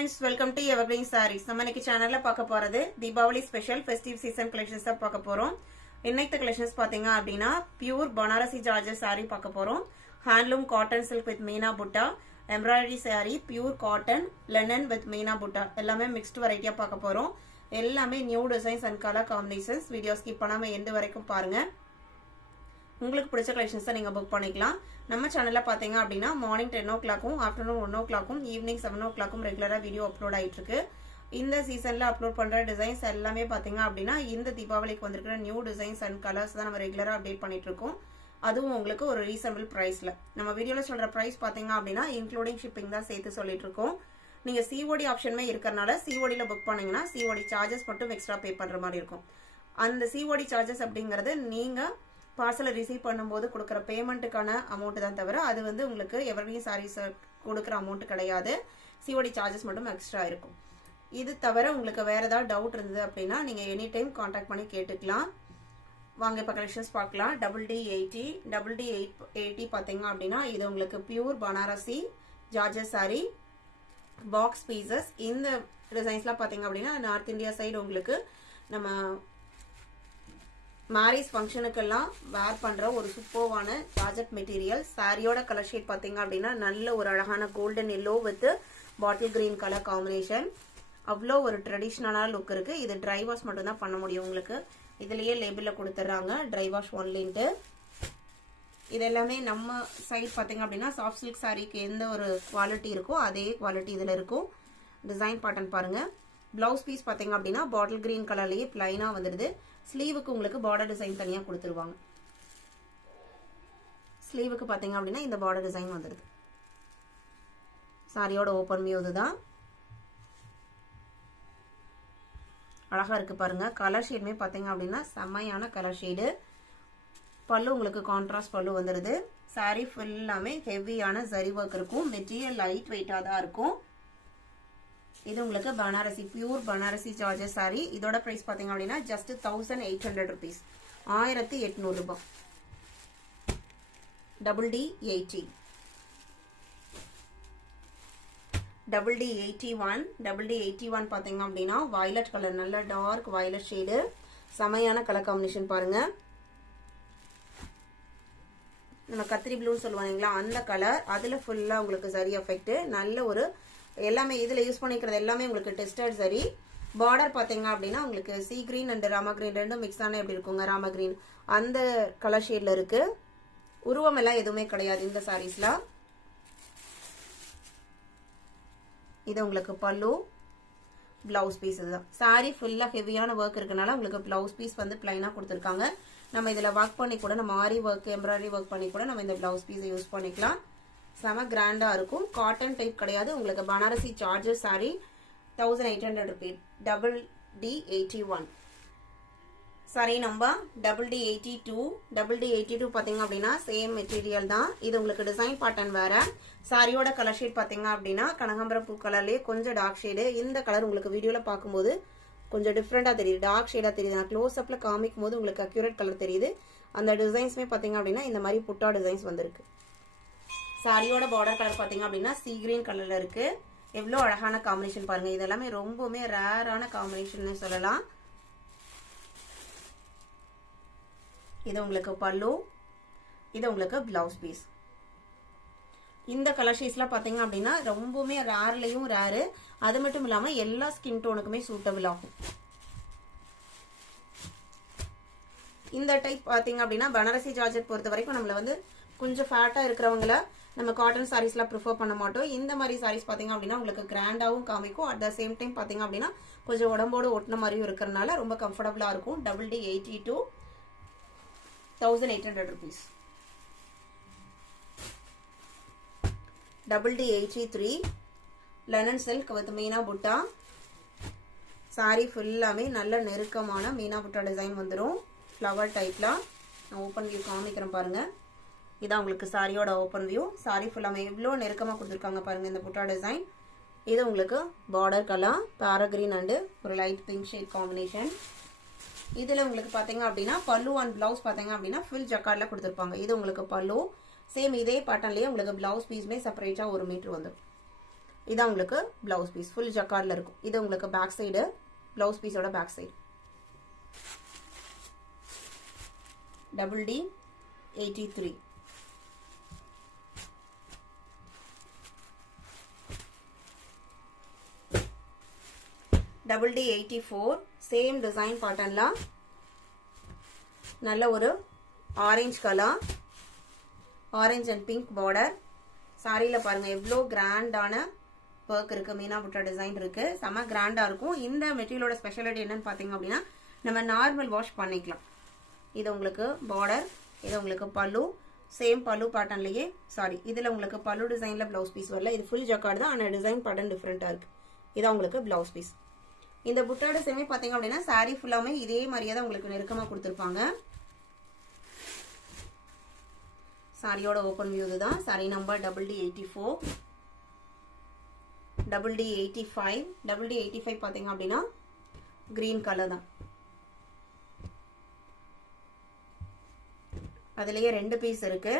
friends, welcome to Evergreen Sarees. நம்ம இன்னைக்கு சேனல்ல பார்க்க போறது Deepavali special festive season collections தான் பார்க்க போறோம். இன்னைக்கு collections பாத்தீங்க அப்படினா pure Banarasi George's saree பார்க்க போறோம். Handloom cotton silk with meena butta, embroidery saree, pure cotton, linen with meena butta. எல்லாமே mixed variety பார்க்க போறோம். எல்லாமே new designs and color combinations. Video skip பண்ணாம எண்ட் வரைக்கும் பாருங்க. உங்களுக்கு பிடிச்ச கலெக்ஷன்ஸ் நீங்க புக் பண்ணிக்கலாம். நம்ம சேனல்ல பாத்தீங்க அப்படினா morning 10 o'clock afternoon 1 o'clock evening 7 o'clock ரெகுலரா வீடியோ அப்லோட் ஆயிட்டு இருக்கு. இந்த சீசன்ல அப்லோட் பண்ற டிசைன்ஸ் எல்லாமே பாத்தீங்க அப்படினா இந்த தீபாவளிக்கு வந்திருக்கிற நியூ டிசைன்ஸ் அண்ட் கலர்ஸ் தான் நம்ம ரெகுலரா அப்டேட் பண்ணிட்டு இருக்கோம். அதுவும் உங்களுக்கு ஒரு ரீசனபிள் பிரைஸ்ல. நம்ம வீடியோல சொல்ற பிரைஸ் பாத்தீங்க அப்படினா இன்க்ளூடிங் ஷிப்பிங் தான் சேர்த்து சொல்லிட்டு இருக்கோம். நீங்க COD ஆப்ஷனுமே இருக்கறனால COD ல புக் பண்ணீங்கன்னா COD சார்ஜஸ் மட்டும் எக்ஸ்ட்ரா பே பண்ற மாதிரி இருக்கும். அந்த COD சார்ஜஸ் அப்படிங்கிறது நீங்க பார்சலை ரிசீவ் பண்ணும்போது கொடுக்குற பேமெண்ட்டுக்கான அமௌண்ட் தான் தவிர அது வந்து உங்களுக்கு எவர்கிரீன் சாரீஸ் கொடுக்குற அமௌண்ட் கிடையாது. COD சார்ஜஸ் மட்டும் எக்ஸ்ட்ரா இருக்கும். இது தவிர உங்களுக்கு வேற ஏதாவது டவுட் இருந்தது அப்படின்னா நீங்க எனி டைம் கான்டாக்ட் பண்ணி கேட்டுக்கலாம். வாங்க இப்போ கலெக்ஷன்ஸ் பார்க்கலாம். DD80 பார்த்தீங்க அப்படின்னா இது உங்களுக்கு pure Banarasi georgette sari box pieces. இந்த டிசைன்ஸ்லாம் பார்த்தீங்க அப்படின்னா நார்த் இந்தியா சைடு உங்களுக்கு நம்ம மேரேஜ் ஃபங்க்ஷனுக்கெல்லாம் வேர் பண்ற ஒரு சூப்பர்வான ஜார்ஜெட் மெட்டீரியல். சாரியோட கலர் ஷேட் பாத்தீங்க அப்படின்னா நல்ல ஒரு அழகான golden yellow with bottle green colour combination. அவ்வளோ ஒரு ட்ரெடிஷ்னலான லுக் இருக்கு. இது ட்ரை வாஷ் மட்டும் தான் பண்ண முடியும் உங்களுக்கு. இதுலயே லேபிள்ல கொடுத்துறாங்க ட்ரை வாஷ் ஒன்லின்ட்டு. இது எல்லாமே நம்ம சைட் பாத்தீங்க அப்படின்னா சாஃப்ட் சில்க் சாரிக்கு எந்த ஒரு குவாலிட்டி இருக்கோ அதே குவாலிட்டி இதுல இருக்கும். டிசைன் பேட்டர்ன் பாருங்க. பிளவுஸ் பீஸ் பாத்தீங்க அப்படின்னா பாட்டில் கிரீன் கலர்லயே பிளைனா வந்துடுது. ஸ்லீவுக்கு உங்களுக்கு பார்டர் டிசைன் தனியா கொடுத்துருவாங்க. ஸ்லீவுக்கு பாத்தீங்க அப்படின்னா இந்த பார்டர் டிசைன் வந்துடுது. சாரியோட ஓபன் வியூ இதுதான். அழகா இருக்கு பாருங்க. கலர் ஷேடுமே பாத்தீங்க அப்படின்னா செம்மையான கலர் ஷேடு. பல்லு உங்களுக்கு கான்ட்ராஸ்ட் பல்லு வந்துடுது. சாரி ஃபுல்லாமே ஹெவியான ஜரி ஒர்க் இருக்கும். மெட்டீரியல் லைட் வெயிட்டா தான் இருக்கும். இது உங்களுக்கு பனாரசி பியூர் பனாரசி ஜார்ஜஸ் சாரி. இதோட பிரைஸ் பாத்தீங்க அப்படின்னா ஜஸ்ட் 1800 rupees, 1800 ரூபாய். DD80 DD81 பாத்தீங்க அப்படின்னா வயலட் கலர், நல்ல டார்க் வயலட் ஷேடு. செமையான கலர் காம்பினேஷன் பாருங்க. நம்ம கத்திரி ப்ளூன்னு சொல்லுவாங்களா அந்த கலர். அதுல ஃபுல்லா உங்களுக்கு சரி எஃபெக்ட். நல்ல ஒரு எல்லாமே இதுல யூஸ் பண்ணிக்கிறது எல்லாமே உங்களுக்கு டெஸ்டட் சரி. பார்டர் பாத்தீங்க அப்படின்னா உங்களுக்கு sea green and rama green ரெண்டும் மிக்ஸ் ஆன எப்படி இருக்குங்க ராமா கிரீன் அந்த கலர் ஷேட்ல இருக்கு. உருவம் எல்லாம் எதுவுமே கிடையாது இந்த சாரீஸ்ல. இது உங்களுக்கு பல்லு, பிளவுஸ் பீஸ். இதுதான் சாரி ஃபுல்லா ஹெவியான ஒர்க் இருக்கனால உங்களுக்கு பிளவுஸ் பீஸ் வந்து பிளைனா கொடுத்துருக்காங்க. நம்ம இதுல ஒர்க் பண்ணி கூட நம்ம ஆரி ஒர்க் எம்ப்ராய்டரி ஒர்க் பண்ணி கூட நம்ம இந்த பிளவுஸ் பீஸை யூஸ் பண்ணிக்கலாம். செம கிராண்டா இருக்கும். காட்டன் டைப் கிடையாது. உங்களுக்கு Banarasi charges sorry 1800 rupees. DD81 sorry number DD82 பாத்தீங்க அப்படின்னா சேம் மெட்டீரியல் தான். இது உங்களுக்கு டிசைன் பேட்டர்ன் வேற. சாரியோட கலர் ஷேட் பாத்தீங்க அப்படின்னா கனகாம்பரம் பூ கலர்லயே கொஞ்சம் டார்க் ஷேடு. இந்த கலர் உங்களுக்கு வீடியோல பார்க்கும்போது கொஞ்சம் டிஃப்ரெண்டா தெரியுது, டார்க் ஷேடா தெரியுது. நான் க்ளோஸ் அப்ல காமிக்கும் போது உங்களுக்கு அக்யூரேட் கலர் தெரியுது. அந்த டிசைன்ஸ்மே பாத்தீங்க அப்படின்னா இந்த மாதிரி புட்டா டிசைன்ஸ் வந்திருக்கு. சாரியோட பார்டர் கலர் பாத்தீங்க அப்படின்னா சீ கிரீன் கலர்ல இருக்கு. எவ்வளவு அழகான காம்பினேஷன் பாருங்க. இதெல்லாமே ரொம்பவுமே ரேரான காம்பினேஷன் சொல்லலாம். இது உங்களுக்கு பல்லு, இது உங்களுக்கு பிளவுஸ் பீஸ். இந்த கலர் ஷேட்ஸ்லாம் பாத்தீங்க அப்படின்னா ரொம்பவுமே ரேர்லயும் ரேரு. அது மட்டும் இல்லாம எல்லா ஸ்கின் டோனுக்குமே சூட்டபிள் ஆகும். இந்த டைப் பாத்தீங்க அப்படின்னா பனாரசி ஜார்ஜெட் பொறுத்த வரைக்கும் நம்மள வந்து கொஞ்சம் ஃபேட்டா இருக்கிறவங்கள நம்ம காட்டன் சாரீஸ்லாம் ப்ரிஃபர் பண்ண மாட்டோம். இந்த மாதிரி சாரீஸ் பாத்தீங்க அப்படின்னா உங்களுக்கு கிராண்டாவும் காமிக்கும். அட் த சேம் டைம் பாத்தீங்க அப்படின்னா கொஞ்சம் உடம்போடு ஒட்டின மாதிரியும் இருக்கிறதுனால ரொம்ப கம்ஃபர்டபுளா இருக்கும். DD82 1800 rupees. DD83 linen silk with Meena புட்டா. சாரி ஃபுல்லாமே நல்ல நெருக்கமான மீனா புட்டா டிசைன் வந்துடும் ஃப்ளவர் டைப்ல. நான் ஓப்பன் வியூ காமிக்கிறேன் பாருங்க. இதான் உங்களுக்கு சாரியோட ஓப்பன் வியூ. சாரி ஃபுல்லாமே எவ்வளோ நெருக்கமா கொடுத்துருக்காங்க பாருங்க இந்த புட்டா டிசைன். இது உங்களுக்கு பார்டர் கலர் பேராகிரீன் அண்ட் ஒரு லைட் பிங்க் ஷேட் காம்பினேஷன். இதுல உங்களுக்கு பாத்தீங்க அப்படின்னா பல்லு அண்ட் பிளவுஸ் பாத்தீங்க அப்படின்னா ஃபுல் ஜக்கார்ட்ல கொடுத்துருப்பாங்க. இது உங்களுக்கு பல்லு. சேம் இதே பேட்டர்ன்லயே உங்களுக்கு பிளவுஸ் பீஸ்மே செப்பரேட்டா 1 மீட்டர் வந்துடும். இதான் உங்களுக்கு பிளவுஸ் பீஸ் ஃபுல் ஜக்கார்ட்ல இருக்கும். இது உங்களுக்கு பேக் சைடு, பிளவுஸ் பீஸோட back side. Double D 83. Double D 84. Same design பேட்டர்ன்ல நல்ல ஒரு orange colour, orange and pink border. சாரியில பாருங்க எவ்வளோ கிராண்டான ஒர்க் இருக்கு, மீனா புட்டா டிசைன் இருக்கு, செம கிராண்டா இருக்கும். இந்த மெட்டீரியலோட ஸ்பெஷாலிட்டி என்னன்னு பாத்தீங்க அப்படின்னா நம்ம நார்மல் வாஷ் பண்ணிக்கலாம். இது உங்களுக்கு பார்டர், இது உங்களுக்கு பல்லு, சேம் பல்லு பேட்டர்ன்லயே, சாரி இதுல உங்களுக்கு பல்லு டிசைன்ல பிளவுஸ் பீஸ் வரல, இது ஃபுல் ஜக்கார்டு தான், ஆனா டிசைன் பேட்டர்ன் டிஃப்ரெண்டா இருக்கு. இதான் உங்களுக்கு பிளவுஸ் பீஸ். இந்த புட்டா டிசைனே பாத்தீங்க அப்படின்னா சாரி ஃபுல்லாமே இதே மாதிரியே தான் உங்களுக்கு நெருக்கமா கொடுத்துருப்பாங்க. சாரியோட ஓப்பன் வியூ தான். Sari number double D 84, double D 85. Double D 85 பாத்தீங்க அப்படின்னா கிரீன் கலர் தான். அதுலயே 2 பீஸ் இருக்கு.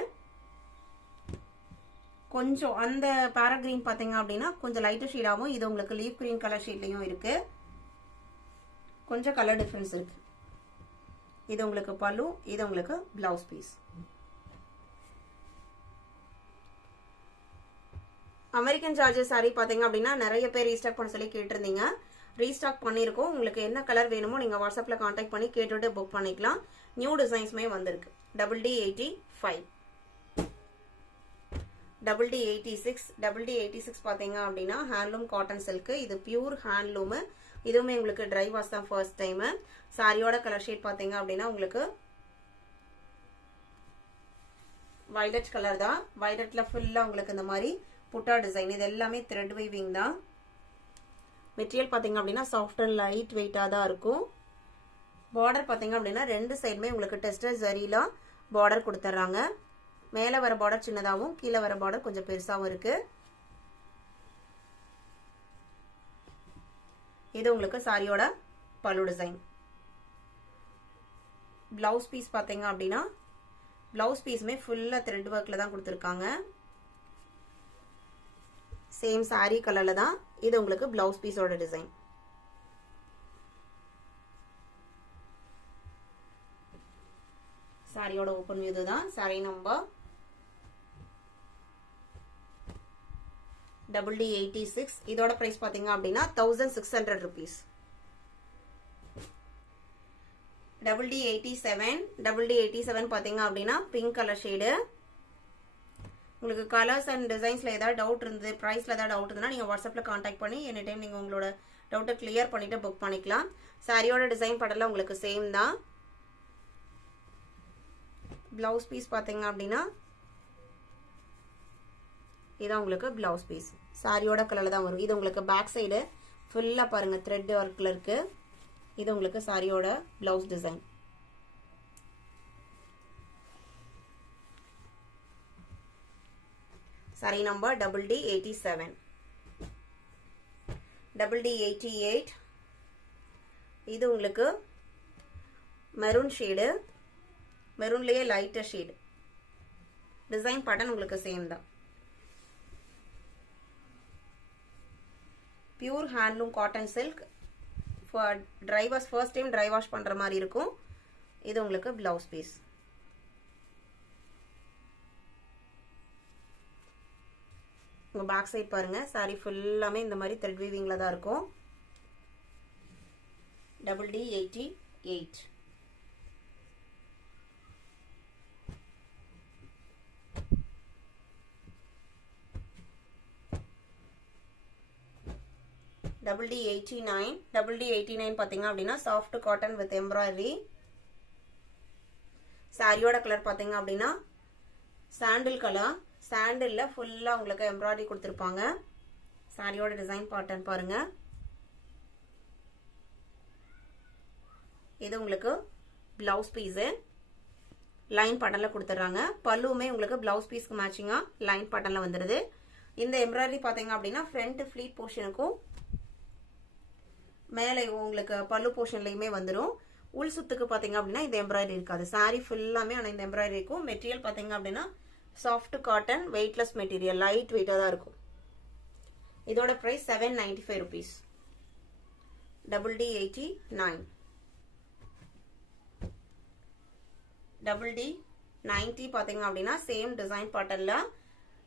கொஞ்சம் அந்த பாரா கிரீன் பாத்தீங்க அப்படின்னா கொஞ்சம் லைட்டர் ஷேடாவும், இது உங்களுக்கு லீஃப் கிரீன் கலர் ஷேட்லயும் இருக்கு. கொஞ்சம் கலர் டிஃபரன்ஸ் இருக்கு. இது உங்களுக்கு பல்லு, இது உங்களுக்கு blouse piece. American georgette sari பாத்தீங்க அப்படின்னா நிறைய பேர் ரீஸ்டாக் பண்ண சொல்லி கேட்டிருந்தீங்க. ரீஸ்டாக் பண்ணிருக்கோம். உங்களுக்கு என்ன கலர் வேணுமோ நீங்க வாட்ஸ்அப்ல கான்டாக்ட் பண்ணி கேட்டுட்டு புக் பண்ணிக்கலாம். நியூ டிசைன்ஸ்மே வந்திருக்கு. Double D 85, double D 86. Double D 86 பாத்தீங்க அப்படின்னா ஹேண்ட்லூம் காட்டன் சில்க். இது பியூர் ஹேண்ட்லூம். இதுவுமே உங்களுக்கு ட்ரை வாஷ் தான் ஃபர்ஸ்ட் டைம். சாரியோட கலர் ஷேட் பாத்தீங்க அப்படின்னா உங்களுக்கு வயலட் கலர் தான். வயலட்ல ஃபுல்லா உங்களுக்கு இந்த மாதிரி புட்டா டிசைன். இது எல்லாமே த்ரெட் வீவிங் தான். மெட்டீரியல் பாத்தீங்க அப்படின்னா சாஃப்ட் அண்ட் லைட் வெயிட்டா தான் இருக்கும். பார்டர் பாத்தீங்க அப்படின்னா 2 சைடுமே உங்களுக்கு டெஸ்டர் ஜரியில பார்டர் கொடுத்துறாங்க. மேல வர பார்டர் சின்னதாவும், கீழே வர பார்டர் கொஞ்சம் பெருசாவும் இருக்கு. இது உங்களுக்கு சாரியோட பல்லு டிசைன். பிளவுஸ் பீஸ் பாத்தீங்க அப்படின்னா பிளவுஸ் பீஸுமே ஃபுல்லா த்ரெட் ஒர்க்ல தான் கொடுத்துருக்காங்க. சேம் சாரி கலர்ல தான். இது உங்களுக்கு பிளவுஸ் பீஸோட டிசைன். சாரியோட ஓபன் வியூ தான். Sari number double D 86. இதோட பிரைஸ் பாத்தீங்க அப்படின்னா 1600 rupees. Double D 87. Double D 87 பாத்தீங்க அப்படின்னா பிங்க் கலர் ஷேடு. உங்களுக்கு கலர்ஸ் அண்ட் டிசைன்ஸ்ல ஏதாவது டவுட் இருந்து, பிரைஸ்ல ஏதாவது டவுட் இருந்தா நீங்க வாட்ஸ்அப்ல கான்டாக்ட் பண்ணி எனி டைம் நீங்க உங்களோட டவுட்டை கிளியர் பண்ணிட்டு புக் பண்ணிக்கலாம். சாரியோட டிசைன் படல உங்களுக்கு சேம் தான். பிளவுஸ் பீஸ் பாத்தீங்க அப்படின்னா இதான் உங்களுக்கு பிளவுஸ் பீஸ். சாரியோட கலர்ல தான் வரும். இது உங்களுக்கு பேக் சைடு ஃபுல்லா பாருங்க த்ரெட் ஒர்க்ல இருக்கு. இது உங்களுக்கு சாரியோட blouse design. Sari number double D 87, double D 88. இது உங்களுக்கு மெரூன் ஷேடு, மெரூன்லயே லைட்டர் ஷேடு. டிசைன் பேட்டர்ன் உங்களுக்கு சேம் தான். Pure handloom cotton silk. Dry wash first time dry wash பண்ற மாதிரி இருக்கும். இது உங்களுக்கு பிளவுஸ் பீஸ். உங்க பேக் சைட் பாருங்க. சாரி ஃபுல்லாமே இந்த மாதிரி த்ரெட் வீவிங்ல தான் இருக்கும். Double D 88. Double D 89. Double D 89 பாத்தீங்க அப்படின்னா சாஃப்ட் காட்டன் வித் எம்ப்ராய்டரி. சாரியோட கலர் பாத்தீங்க அப்படின்னா சாண்டில் கலர். சாண்டில்ல ஃபுல்லா உங்களுக்கு எம்ப்ராய்டரி கொடுத்திருப்பாங்க. சாரியோட டிசைன் பேட்டர்ன் பாருங்க. இது உங்களுக்கு பிளவுஸ் பீஸ் லைன் பேட்டர்ன்ல கொடுத்துறாங்க. பல்லுமே உங்களுக்கு பிளவுஸ் பீஸ்க்கு மேட்சிங்கா லைன் பேட்டர்ன்ல வந்துருது. இந்த எம்ப்ராய்டரி பாத்தீங்க அப்படின்னா ஃப்ரண்ட் ஃபிளீட் போர்ஷனுக்கும் மேலே உங்களுக்கு பல்லு போர்ஷன்லயுமே வந்துடும். உள் சுத்துக்கு பாத்தீங்க அப்படின்னா இந்த எம்ப்ராய்டரி இருக்காது. சாரி ஃபுல்லாமே ஆனா இந்த எம்ப்ராய்டரி இருக்கும். மெட்டீரியல் பாத்தீங்க அப்படின்னா soft cotton, weightless material, light வெயிட்டா தான் இருக்கும். இதோட price 795 rupees. double D 89. double D 90 பாத்தீங்க அப்படின்னா சேம் டிசைன் பேட்டர்ன்ல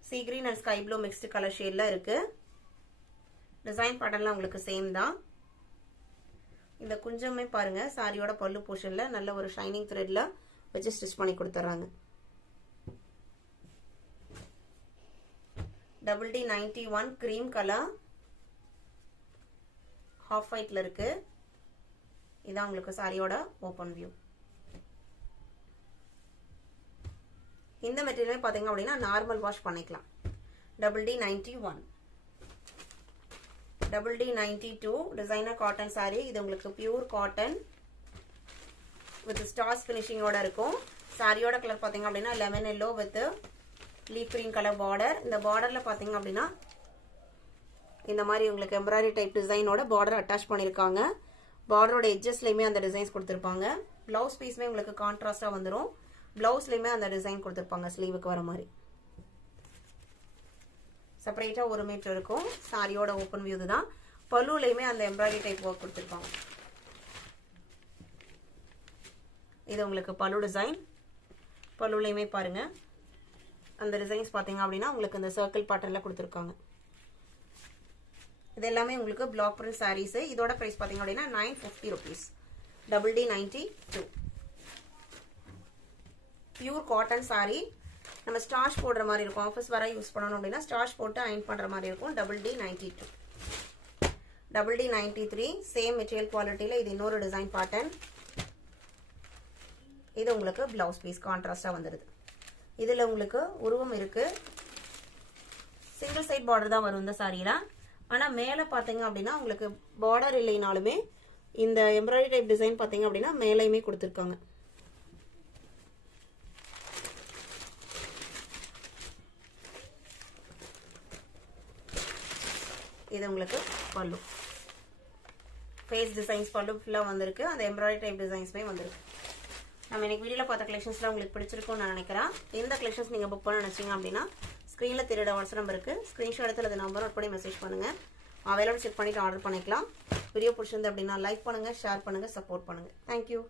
sea green and sky blue mixed color shadeல இருக்கு. டிசைன் பேட்டர்ன்ல உங்களுக்கு சேம் தான். இந்த குஞ்சமே பாருங்க சாரியோட பல்லு போர்ஷன்ல நல்ல ஒரு ஷைனிங் த்ரெட்ல வச்சு ஸ்டிச் பண்ணி கொடுத்துறாங்க. double D 91 cream color half whiteல இருக்கு. இதான் உங்களுக்கு சாரியோட ஓபன் வியூ. இந்த மெட்டீரியல் பாத்தீங்க அப்படின்னா நார்மல் வாஷ் பண்ணிக்கலாம். double D 91. double D 92 designer cotton saree. இது உங்களுக்கு pure cotton with stars finishing ஓட இருக்கும். சாரியோட கலர் பாத்தீங்க அப்படின்னா lemon yellow with leaf green color border. இந்த borderல பாத்தீங்க அப்படின்னா இந்த மாதிரி உங்களுக்கு எம்ப்ராய்டரி டைப் டிசைனோட border அட்டாச் பண்ணிருக்காங்க. borderோட edgesலயுமே அந்த டிசைன்ஸ் கொடுத்திருப்பாங்க. blouse pieceமே உங்களுக்கு கான்ட்ராஸ்டா வந்துரும். blousலயுமே அந்த டிசைன் கொடுத்திருப்பாங்க ஸ்லீவுக்கு வர மாதிரி. செப்பரேட்டா 1 மீட்டர் இருக்கும். சாரியோட ஓபன் வியூ தான். பல்லுலயுமே அந்த எம்ப்ராய்டரி டைப் வர்க் கொடுத்திருப்பாங்க. இது உங்களுக்கு பல்லு டிசைன். பல்லுலயுமே பாருங்க அந்த டிசைன்ஸ் பாத்தீங்க அப்படின்னா உங்களுக்கு இந்த சர்க்கிள் பேட்டர்ன்ல கொடுத்திருக்காங்க. இது எல்லாமே உங்களுக்கு பிளாக் பிரிண்ட் sarees. இதோட பிரைஸ் பாத்தீங்க அப்படின்னா 950 rupees. double D 92. Pure cotton saree. நம்ம ஸ்டார்ச் போடுற மாதிரி இருக்கும். ஆஃபீஸ் வர யூஸ் பண்ணணும் அப்படின்னா ஸ்டார்ச் போட்டு அயர்ன் பண்ற மாதிரி இருக்கும். double D 92. double D 93 same material குவாலிட்டில இது இன்னொரு டிசைன் பேட்டர்ன். இது உங்களுக்கு பிளவுஸ் பீஸ் கான்ட்ராஸ்டா வந்துருது. இதுல உங்களுக்கு உருவம் இருக்கு. சிங்கிள் சைடு பார்டர் தான் வரும் இந்த சாரியில. ஆனா மேல பாத்தீங்க அப்படின்னா உங்களுக்கு பார்டர் இல்லைனாலுமே இந்த எம்ப்ராய்டரி டைப் டிசைன் பாத்தீங்க அப்படின்னா மேலையுமே கொடுத்திருக்காங்க. இது உங்களுக்கு பல்லு. ஃபேஸ் டிசைன்ஸ் பல்லு ஃபுல்லா வந்திருக்கு. அந்த எம்ப்ராய்டரி டைப் டிசைன்ஸ்மே வந்திருக்கு. நம்ம இன்னைக்கு வீடியோல பார்த்த கலெக்ஷன்ஸ்லாம் உங்களுக்கு பிடிச்சிருக்கும்னு நான் நினைக்கிறேன். இந்த கலெக்ஷன்ஸ் நீங்க புக் பண்ண நினைச்சீங்க அப்படின்னா ஸ்கிரீன்ல தெரியுற வாட்ஸ்அப் நம்பர் இருக்கு. ஸ்கிரீன்ஷாட் எடுத்து அந்த நம்பர் நோட் பண்ணி மெசேஜ் பண்ணுங்க. அவைலபிள் செக் பண்ணிட்டு ஆர்டர் பண்ணிக்கலாம். வீடியோ பிடிச்சிருந்து அப்படின்னா லைக் பண்ணுங்க, ஷேர் பண்ணுங்க, சப்போர்ட் பண்ணுங்க. தேங்க்யூ.